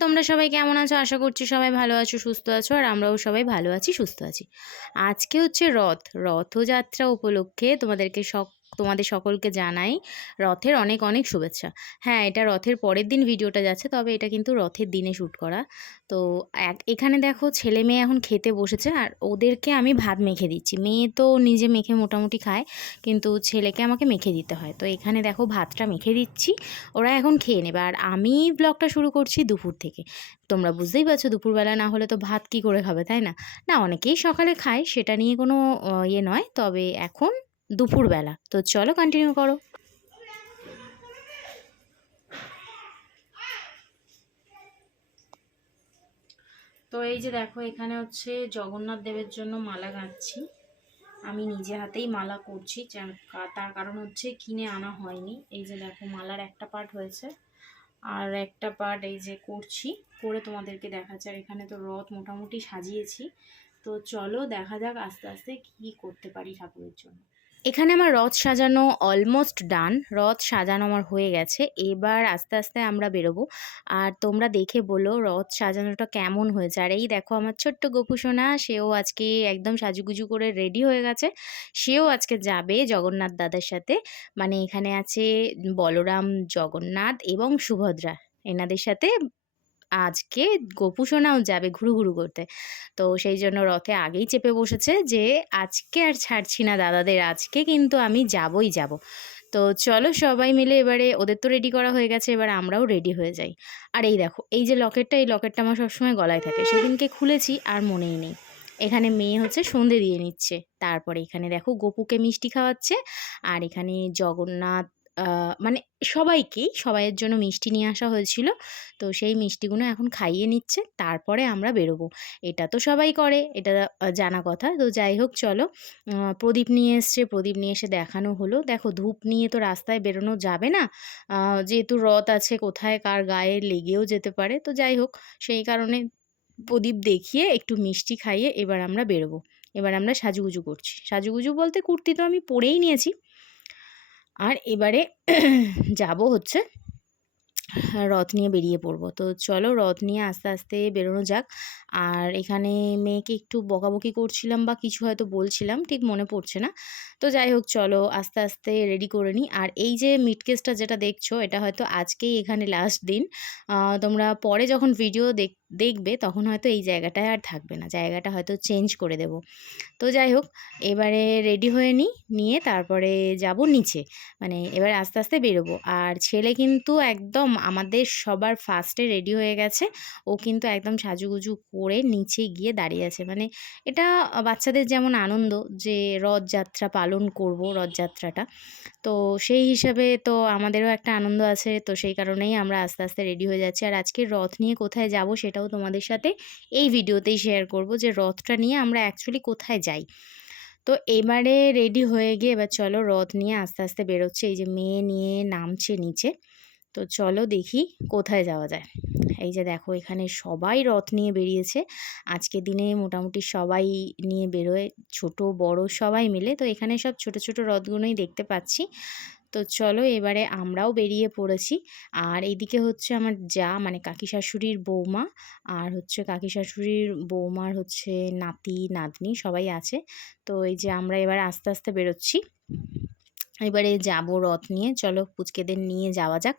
তোমরা সবাই কেমন আছো? আশা করছি সবাই ভালো আছো, সুস্থ আছো, আর আমরাও সবাই ভালো আছি, সুস্থ আছি। আজকে হচ্ছে রথ। রথযাত্রা উপলক্ষে তোমাদেরকে সক তোমাদের সকলকে জানাই রথের অনেক অনেক শুভেচ্ছা। হ্যাঁ এটা রথের পরের দিন ভিডিওটা যাচ্ছে, তবে এটা কিন্তু রথের দিনে শ্যুট করা। তো এখানে দেখো ছেলে মেয়ে এখন খেতে বসেছে, আর ওদেরকে আমি ভাত মেখে দিচ্ছি। মেয়ে তো নিজে মেখে মোটামুটি খায়, কিন্তু ছেলেকে আমাকে মেখে দিতে হয়। তো এখানে দেখো ভাতটা মেখে দিচ্ছি, ওরা এখন খেয়ে নেবে। আর আমি ব্লগটা শুরু করছি দুপুর থেকে। তোমরা বুঝতেই পারছ, দুপুরবেলা না হলে তো ভাত কী করে খাবে, তাই না? না, অনেকেই সকালে খায়, সেটা নিয়ে কোনো ইয়ে নয়। তবে এখন দুপুরবেলা। তো চলো কন্টিনিউ করো। তো এই যে দেখো, এখানে হচ্ছে জগন্নাথ দেবের জন্য মালা গাঁচ্ছি আমি নিজে হাতেই মালা করছি তার কারণ হচ্ছে কিনে আনা হয়নি। এই যে দেখো, মালার একটা পার্ট হয়েছে। আর একটা পার্ট এই যে করছি, করে তোমাদেরকে দেখাচ্ছি। আর এখানে তো রথ মোটামুটি সাজিয়েছি। তো চলো দেখা যাক আস্তে আস্তে কী করতে পারি ঠাকুরের জন্য। এখানে আমার রথ সাজানো অলমোস্ট ডান রথ সাজানো আমার হয়ে গেছে। এবার আস্তে আস্তে আমরা বেরোবো। আর তোমরা দেখে বলো রথ সাজানোটা কেমন হয়েছে। আর এই দেখো আমার ছোট্ট গোপুসোনা সেও আজকে একদম সাজুগুজু করে রেডি হয়ে গেছে। সেও আজকে যাবে জগন্নাথ দাদার সাথে। মানে এখানে আছে বলরাম, জগন্নাথ এবং সুভদ্রা। এনাদের সাথে আজকে গোপুসোনাও যাবে ঘুরু ঘুরু করতে। তো সেই জন্য রথে আগেই চেপে বসেছে যে, আজকে আর ছাড়ছি না দাদাদের, আজকে কিন্তু আমি যাবই যাব। তো চলো সবাই মিলে এবারে, ওদের তো রেডি করা হয়ে গেছে, এবার আমরাও রেডি হয়ে যাই। আর এই দেখো, এই যে লকেটটা এই লকেটটা আমার সবসময় গলায় থাকে। সেদিনকে খুলেছি, আর মনেই নেই। এখানে মেয়ে হচ্ছে সন্ধে দিয়ে নিচ্ছে। তারপরে এখানে দেখো, গোপুকে মিষ্টি খাওয়াচ্ছে, আর এখানে জগন্নাথ মানে সবাইকেই, সবাইয়ের জন্য মিষ্টি নিয়ে আসা হয়েছিল। তো সেই মিষ্টিগুলো এখন খাইয়ে নিচ্ছে, তারপরে আমরা বেরোবো। এটা তো সবাই করে, এটা জানা কথা। তো যাই হোক, চলো। প্রদীপ নিয়ে এসছে, প্রদীপ নিয়ে এসে দেখানো হলো। দেখো, ধূপ নিয়ে তো রাস্তায় বেরোনো যাবে না। যেহেতু রথ আছে, কোথায় কার গায়ে লেগেও যেতে পারে। তো যাই হোক, সেই কারণে প্রদীপ দেখিয়ে একটু মিষ্টি খাইয়ে এবার আমরা বেরোবো। এবার আমরা সাজুগুজু করছি। সাজুগুজু বলতে কুর্তি তো আমি পরেই নিয়েছি। আর এবারে যাব হচ্ছে রথ নিয়ে বেরিয়ে পড়ব। তো চলো রথ নিয়ে আস্তে আস্তে বেরোনো যাক। আর এখানে মেয়েকে একটু বকাবকি করছিলাম বা কিছু হয়তো বলছিলাম, ঠিক মনে পড়ছে না। তো যাই হোক, চলো আস্তে আস্তে রেডি করে নিই আর এই যে মিট কেসটা যেটা দেখছ, এটা হয়তো আজকেই এখানে লাস্ট দিন। তোমরা পরে যখন ভিডিও দেখ দেখবে তখন হয়তো এই জায়গাটায় আর থাকবে না। জায়গাটা হয়তো চেঞ্জ করে দেব। তো যাই হোক, এবারে রেডি হয়ে নিই, নিয়ে তারপরে যাব নিচে। মানে এবার আস্তে আস্তে বেরোবো। আর ছেলে কিন্তু একদম আমাদের সবার ফার্স্টে রেডি হয়ে গেছে। ও কিন্তু একদম সাজুগুজু করে নিচে গিয়ে দাঁড়িয়ে আছে। মানে এটা বাচ্চাদের যেমন আনন্দ যে রথযাত্রা পালন করব, রথযাত্রাটা। তো সেই হিসাবে তো আমাদেরও একটা আনন্দ আছে। তো সেই কারণেই আমরা আস্তে আস্তে রেডি হয়ে যাচ্ছি। আর আজকে রথ নিয়ে কোথায় যাব সেটাও তোমাদের সাথে এই ভিডিওতেই শেয়ার করব যে রথটা নিয়ে আমরা অ্যাকচুয়ালি কোথায় যাই। তো এবারে রেডি হয়ে গিয়ে এবার চলো রথ নিয়ে আস্তে আস্তে বেরোচ্ছে। এই যে মেয়ে নিয়ে নামছে নিচে। তো চলো দেখি কোথায় যাওয়া যায়। এই যে দেখো এখানে সবাই রথ নিয়ে বেরিয়েছে। আজকে দিনে মোটামুটি সবাই নিয়ে বেরোয়। ছোট, বড় সবাই মিলে। তো এখানে সব ছোট ছোট রথগুলোই দেখতে পাচ্ছি। তো চলো এবারে আমরাও বেরিয়ে পড়েছি। আর এইদিকে হচ্ছে আমার যা মানে কাকি শাশুড়ির বৌমা, আর হচ্ছে কাকি শাশুড়ির বৌমার হচ্ছে নাতি, নাতনি সবাই আছে। তো এই যে আমরা এবার আস্তে আস্তে বেরোচ্ছি। এবারে যাব রথ নিয়ে। চলো পুচকেদের নিয়ে যাওয়া যাক।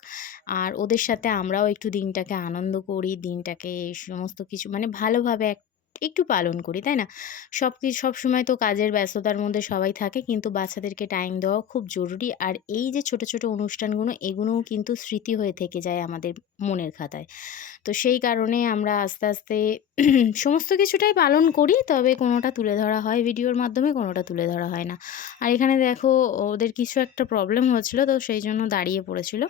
আর ওদের সাথে আমরাও একটু দিনটাকে আনন্দ করি। দিনটাকে সমস্ত কিছু মানে ভালোভাবে এক একটু পালন করি, তাই না? সব কিছু সবসময় তো কাজের ব্যস্ততার মধ্যে সবাই থাকে, কিন্তু বাচ্চাদেরকে টাইম দেওয়া খুব জরুরি। আর এই যে ছোট ছোট অনুষ্ঠানগুলো, এগুলোও কিন্তু স্মৃতি হয়ে থেকে যায় আমাদের মনের খাতায়। তো সেই কারণে আমরা আস্তে আস্তে সমস্ত কিছুটাই পালন করি, তবে কোনোটা তুলে ধরা হয় ভিডিওর মাধ্যমে, কোনোটা তুলে ধরা হয় না। আর এখানে দেখো, ওদের কিছু একটা প্রবলেম হচ্ছিল, তো সেই জন্য দাঁড়িয়ে পড়েছিল।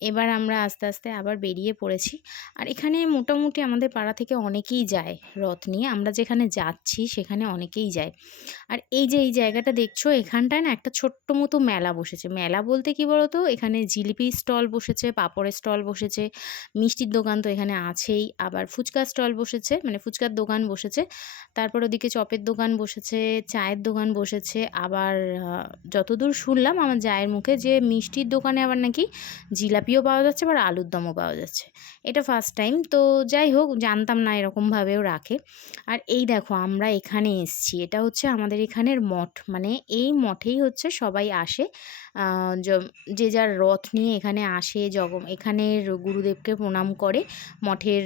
এবার আমরা আস্তে আস্তে আবার বেরিয়ে পড়েছি। আর এখানে মোটামুটি আমাদের পাড়া থেকে অনেকেই যায় রথ নিয়ে। আমরা যেখানে যাচ্ছি, সেখানে অনেকেই যায়। আর এই যে, এই জায়গাটা দেখছ, এখানটায় না একটা ছোট্ট মতো মেলা বসেছে। মেলা বলতে কি বলতো? এখানে জিলিপি স্টল বসেছে, পাপড়ের স্টল বসেছে, মিষ্টির দোকান তো এখানে আছেই। আবার ফুচকা স্টল বসেছে মানে ফুচকার দোকান বসেছে, তারপর ওদিকে চপের দোকান বসেছে, চায়ের দোকান বসেছে, আবার যতদূর শুনলাম আমার জায়ের মুখে যে মিষ্টির দোকানে আবার নাকি জিলাপিও পাওয়া যাচ্ছে, আবার আলুর দমও পাওয়া যাচ্ছে। এটা ফার্স্ট টাইম তো যাই হোক, জানতাম না এরকমভাবেও রাখে। আর এই দেখো, আমরা এখানে এসছি। এটা হচ্ছে আমাদের এখানের মঠ মানে এই মঠেই হচ্ছে সবাই আসে। যে যার রথ নিয়ে এখানে আসে, জগ, এখানের গুরুদেবকে প্রণাম করে। মঠের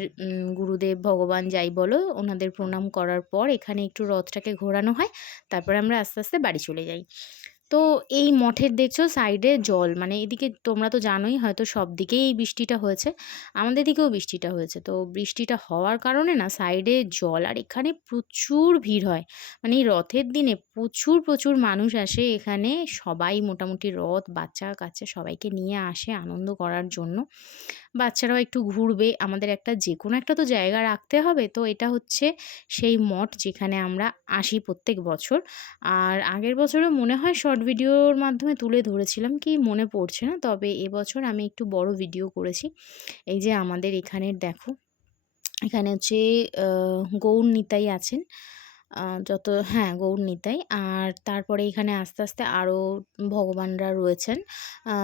গুরুদেব ভগবান যাই বলো, ওনাদের প্রণাম করার পর এখানে একটু রথটাকে ঘোরানো হয়, তারপর আমরা আস্তে আস্তে বাড়ি চলে যাই। তো এই মঠের দেখছ সাইডে জল মানে এদিকে তোমরা তো জানোই হয়তো সব দিকেই এই বৃষ্টিটা হয়েছে। আমাদের দিকেও বৃষ্টিটা হয়েছে। তো বৃষ্টিটা হওয়ার কারণে না সাইডে জল আর এখানে প্রচুর ভিড় হয়। মানে এই রথের দিনে প্রচুর প্রচুর মানুষ আসে এখানে। সবাই মোটামুটি রথ, বাচ্চা কাচ্চা সবাইকে নিয়ে আসে আনন্দ করার জন্য। বাচ্চারাও একটু ঘুরবে। আমাদের একটা যে কোনো একটা তো জায়গা রাখতে হবে। তো এটা হচ্ছে সেই মঠ যেখানে আমরা আসি প্রত্যেক বছর। আর আগের বছরও মনে হয় শর্ট ভিডিওর মাধ্যমে তুলে ধরেছিলাম কি মনে পড়ছে না, তবে এবছর আমি একটু বড় ভিডিও করেছি। এই যে আমাদের এখানের দেখো, এখানে হচ্ছে গৌর নিতাই আছেন। যত হ্যাঁ গৌর নিতাই। আর তারপরে এখানে আস্তে আস্তে আরও ভগবানরা রয়েছেন।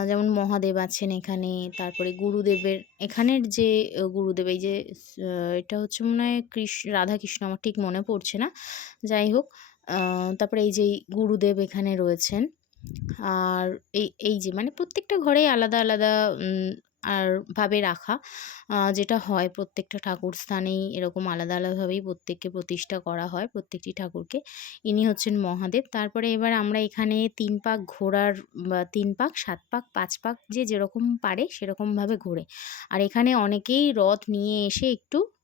যেমন মহাদেব আছেন এখানে, তারপরে গুরুদেবের, এখানের যে গুরুদেব, এই যে এটা হচ্ছে মনে হয় কৃষ্ণ রাধাকৃষ্ণ, আমার ঠিক মনে পড়ছে না। যাই হোক তারপরে এই যে গুরুদেব এখানে রয়েছেন। আর এই এই যে মানে প্রত্যেকটা ঘরেই আলাদা আলাদা আর ভাবে রাখা যেটা হয় প্রত্যেকটা ঠাকুর স্থানেই এরকম আলাদা, আলাদাভাবেই প্রত্যেককে প্রতিষ্ঠা করা হয়, প্রত্যেকটি ঠাকুরকে। ইনি হচ্ছেন মহাদেব। তারপরে এবার আমরা এখানে তিন পাক ঘোরার তিন পাক, সাত পাক, পাঁচ পাক যে যেরকম পারে সেরকমভাবে ঘোরে। আর এখানে অনেকেই রথ নিয়ে এসে একটু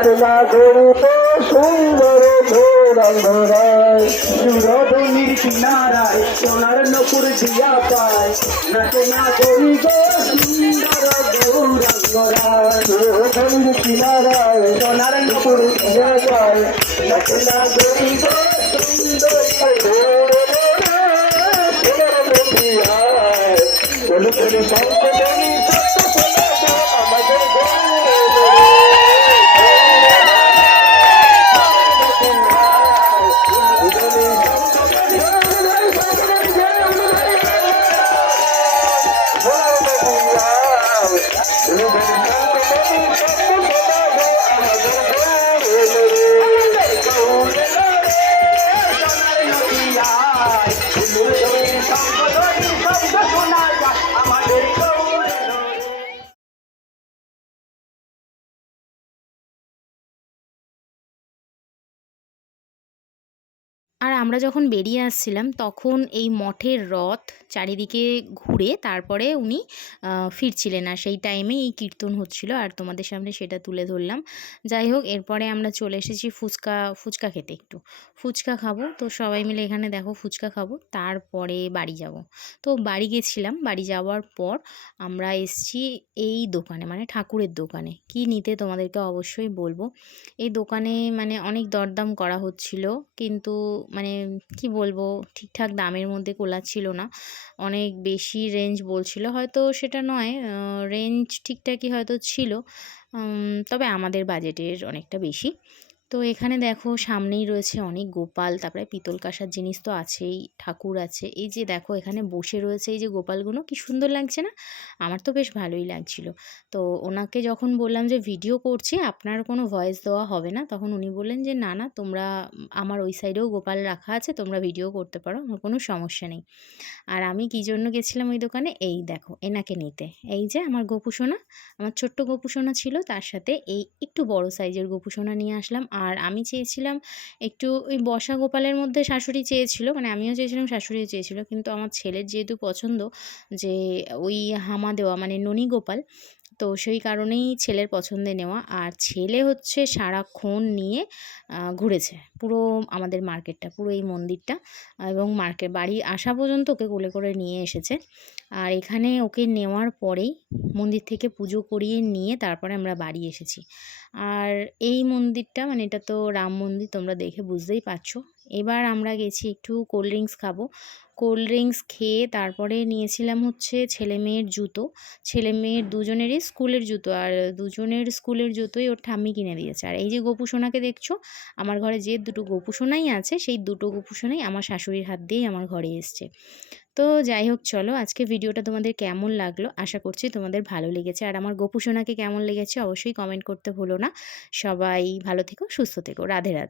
গৌরাঙ্গ রায় নাগরিক সুন্দর গৌরাঙ্গ রায় সুন্দর গৌরাঙ্গ সুরধনির কিনারায় সোনার নকুর দিয়া পায়। না নাগরিক সুন্দর গৌরাঙ্গ রায় সুরধনির কিনারায় সোনার নকুর দিয়া পায়। নাচে নাগরিক সুন্দর আমাদের আর আমরা যখন বেরিয়ে আসছিলাম, তখন এই মঠের রথ চারিদিকে ঘুরে তারপরে উনি ফিরছিলেন। আর সেই টাইমে এই কীর্তন হচ্ছিল। আর তোমাদের সামনে সেটা তুলে ধরলাম। যাই হোক, এরপরে আমরা চলে এসেছি ফুচকা ফুচকা খেতে একটু। ফুচকা খাব। তো সবাই মিলে এখানে দেখো, ফুচকা খাব। তারপরে বাড়ি যাব। তো বাড়ি গেছিলাম। বাড়ি যাওয়ার পর আমরা এসছি এই দোকানে মানে ঠাকুরের দোকানে। কি নিতে তোমাদেরকে অবশ্যই বলব। এই দোকানে মানে অনেক দরদাম করা হচ্ছিল। কিন্তু মানে কি বলব, ঠিকঠাক দামের মধ্যে কোলা ছিল না। অনেক বেশি রেঞ্জ বলছিল। হয়তো সেটা নয় রেঞ্জ ঠিকঠাকই হয়তো ছিল। তবে আমাদের বাজেটের অনেকটা বেশি। তো এখানে দেখো সামনেই রয়েছে অনেক গোপাল, তারপরে পিতল কাঁসার জিনিস তো আছেই, ঠাকুর আছে। এই যে দেখো এখানে বসে রয়েছে এই যে গোপালগুলো কি সুন্দর লাগছে না? আমার তো বেশ ভালোই লাগছিল। তো ওনাকে যখন বললাম যে, ভিডিও করছি, আপনার কোনো ভয়েস দেওয়া হবে না, তখন উনি বললেন যে, না না, তোমরা, আমার ওই সাইডেও গোপাল রাখা আছে, তোমরা ভিডিও করতে পারো, আমার কোনো সমস্যা নেই। আর আমি কী জন্য গেছিলাম ওই দোকানে? এই দেখো, এনাকে নিতে। এই যে আমার গোপুসোনা, আমার ছোট্ট গোপুসোনা ছিল, তার সাথে এই একটু বড় সাইজের গোপুসোনা নিয়ে আসলাম। আর আমি চেয়েছিলাম একটু ওই বসা গোপালের মধ্যে শাশুড়ি চেয়েছিল মানে আমিও চেয়েছিলাম শাশুড়িও চেয়েছিল, কিন্তু আমার ছেলের যেহেতু পছন্দ যে ওই হামা দেওয়া মানে ননী গোপাল তো সেই কারণেই ছেলের পছন্দে নেওয়া। আর ছেলে হচ্ছে সারাক্ষণ নিয়ে ঘুরেছে। পুরো আমাদের মার্কেটটা, পুরো এই মন্দিরটা। এবং মার্কেট বাড়ি আসা পর্যন্ত ওকে কোলে করে নিয়ে এসেছে। আর এখানে ওকে নেওয়ার পরেই মন্দির থেকে পুজো করিয়ে নিয়ে তারপরে আমরা বাড়ি এসেছি। আর এই মন্দিরটা মানে এটা তো রাম মন্দির, তোমরা দেখে বুঝতেই পারছ। এবার আমরা গেছি একটু কোল্ড ড্রিঙ্কস খাব। কোল্ড ড্রিঙ্কস খেয়ে তারপরে নিয়েছিলাম হচ্ছে ছেলে মেয়ের জুতো। ছেলে মেয়ের দুজনেরই স্কুলের জুতো আর দুজনের স্কুলের জুতোই ওর ঠাম্মি কিনে দিয়েছে। আর এই যে গোপু সোনাকে দেখছ, আমার ঘরে যে দুটো গোপু সোনাই আছে, সেই দুটো গোপু সোনাই আমার শাশুড়ির হাত দিয়েই আমার ঘরে এসছে। তো যাই হোক, চলো আজকে ভিডিওটা তোমাদের কেমন লাগল? আশা করছি তোমাদের ভালো লেগেছে। আর আমার গোপু সোনাকে কেমন লেগেছে অবশ্যই কমেন্ট করতে ভুলো না। সবাই ভালো থেকো, সুস্থ থেকো। রাধে রাধে।